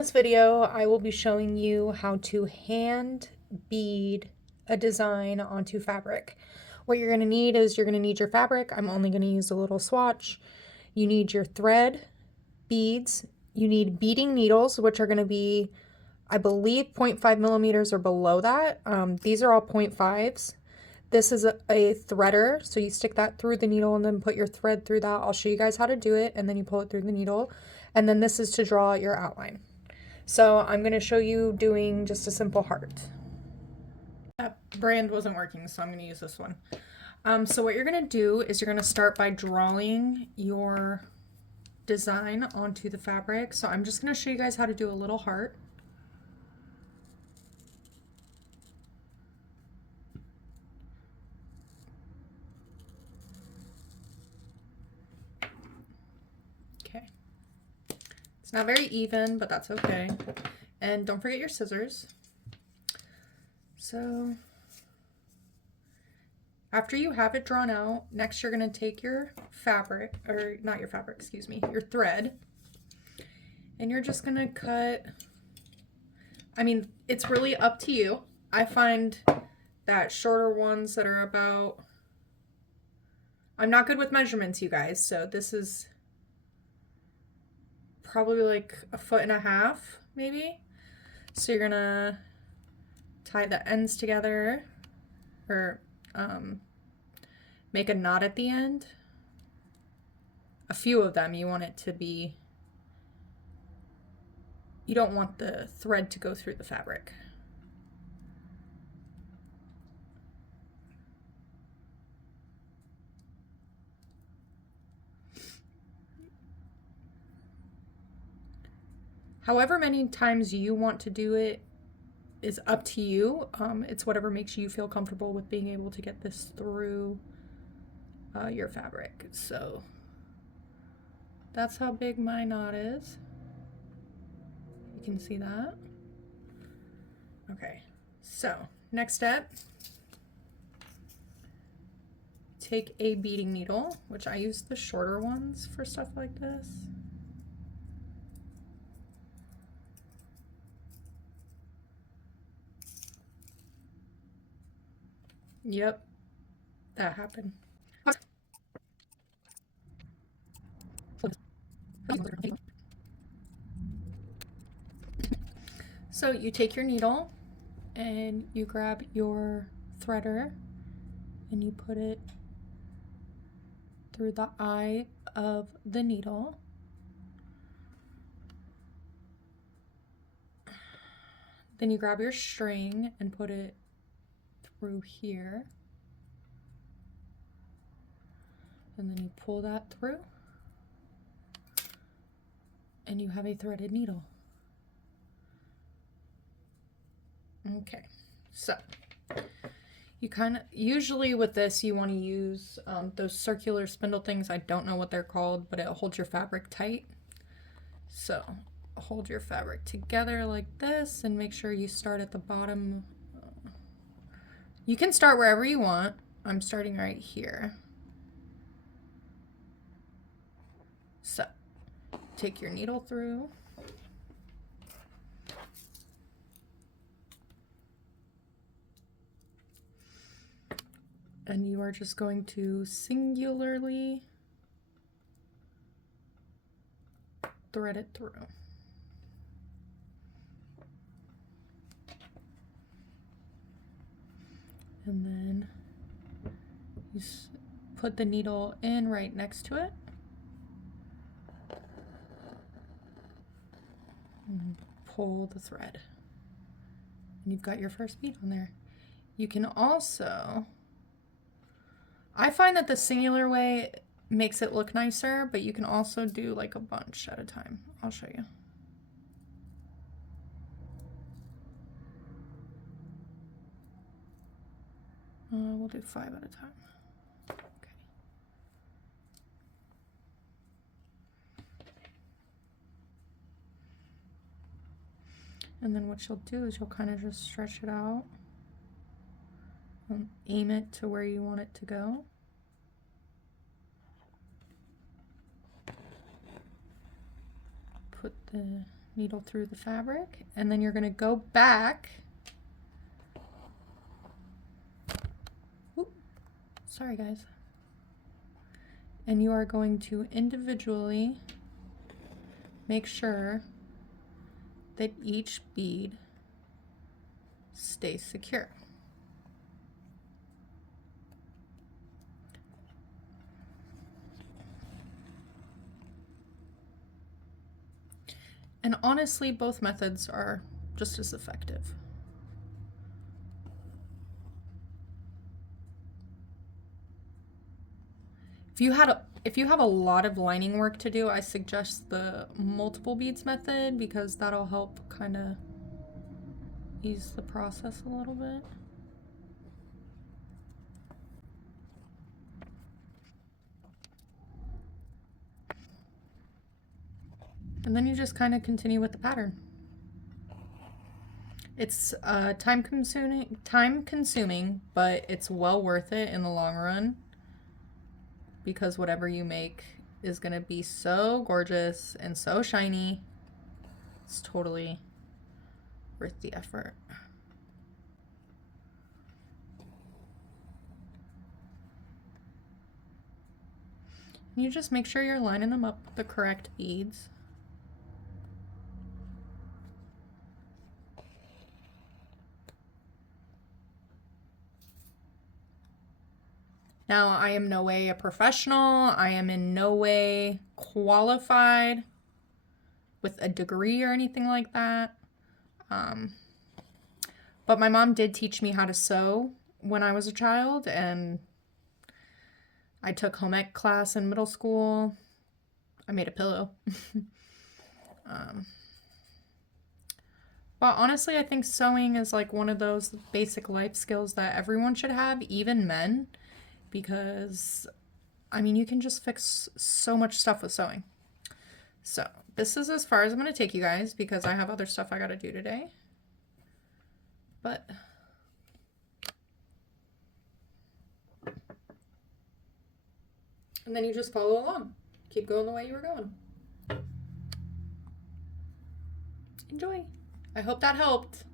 In this video, I will be showing you how to hand bead a design onto fabric. What you're going to need is you're going to need your fabric. I'm only going to use a little swatch. You need your thread, beads. You need beading needles, which are going to be, I believe, 0.5 millimeters or below that. These are all 0.5s. This is a threader, so you stick that through the needle and then put your thread through that. I'll show you guys how to do it, and then you pull it through the needle. And then this is to draw your outline. So I'm going to show you doing just a simple heart. That brand wasn't working, so I'm going to use this one. So what you're going to do is you're going to start by drawing your design onto the fabric. So I'm just going to show you guys how to do a little heart. Okay. It's not very even, but that's okay. And don't forget your scissors. So after you have it drawn out, next you're going to take your fabric, or not your fabric, excuse me, your thread, and you're just going to cut. I mean, it's really up to you. I find that shorter ones that are about, I'm not good with measurements, you guys, so this is probably like 1.5 feet, maybe. So you're gonna tie the ends together, or make a knot at the end. A few of them, you want it to be, you don't want the thread to go through the fabric. However many times you want to do it is up to you. It's whatever makes you feel comfortable with being able to get this through your fabric. So that's how big my knot is. You can see that. Okay, so next step, take a beading needle, which I use the shorter ones for stuff like this. Yep, that happened. So you take your needle and you grab your threader and you put it through the eye of the needle. Then you grab your string and put it through here. And then you pull that through. And you have a threaded needle. Okay, so you kind of, usually with this you want to use those circular spindle things. I don't know what they're called, but it holds your fabric tight. So hold your fabric together like this and make sure you start at the bottom. You can start wherever you want. I'm starting right here. So take your needle through. And you are just going to singularly thread it through. And then you put the needle in right next to it. And pull the thread. And you've got your first bead on there. You can also, I find that the singular way makes it look nicer, but you can also do like a bunch at a time. I'll show you. We'll do 5 at a time. Okay. And then what you'll do is you'll kind of just stretch it out and aim it to where you want it to go. Put the needle through the fabric, and then you're going to go back. Ooh, sorry guys. And you are going to individually make sure that each bead stays secure. And honestly, both methods are just as effective. If you have a lot of lining work to do, I suggest the multiple beads method because that'll help kind of ease the process a little bit. And then you just kind of continue with the pattern. It's time consuming, but it's well worth it in the long run because whatever you make is going to be so gorgeous and so shiny. It's totally worth the effort. You just make sure you're lining them up with the correct beads. Now, I am no way a professional. I am in no way qualified with a degree or anything like that. But my mom did teach me how to sew when I was a child, and I took home ec class in middle school. I made a pillow. But honestly, I think sewing is like one of those basic life skills that everyone should have, even men. Because, I mean, you can just fix so much stuff with sewing. So, this is as far as I'm going to take you guys because I have other stuff I got to do today. But, and then you just follow along. Keep going the way you were going. Enjoy. I hope that helped.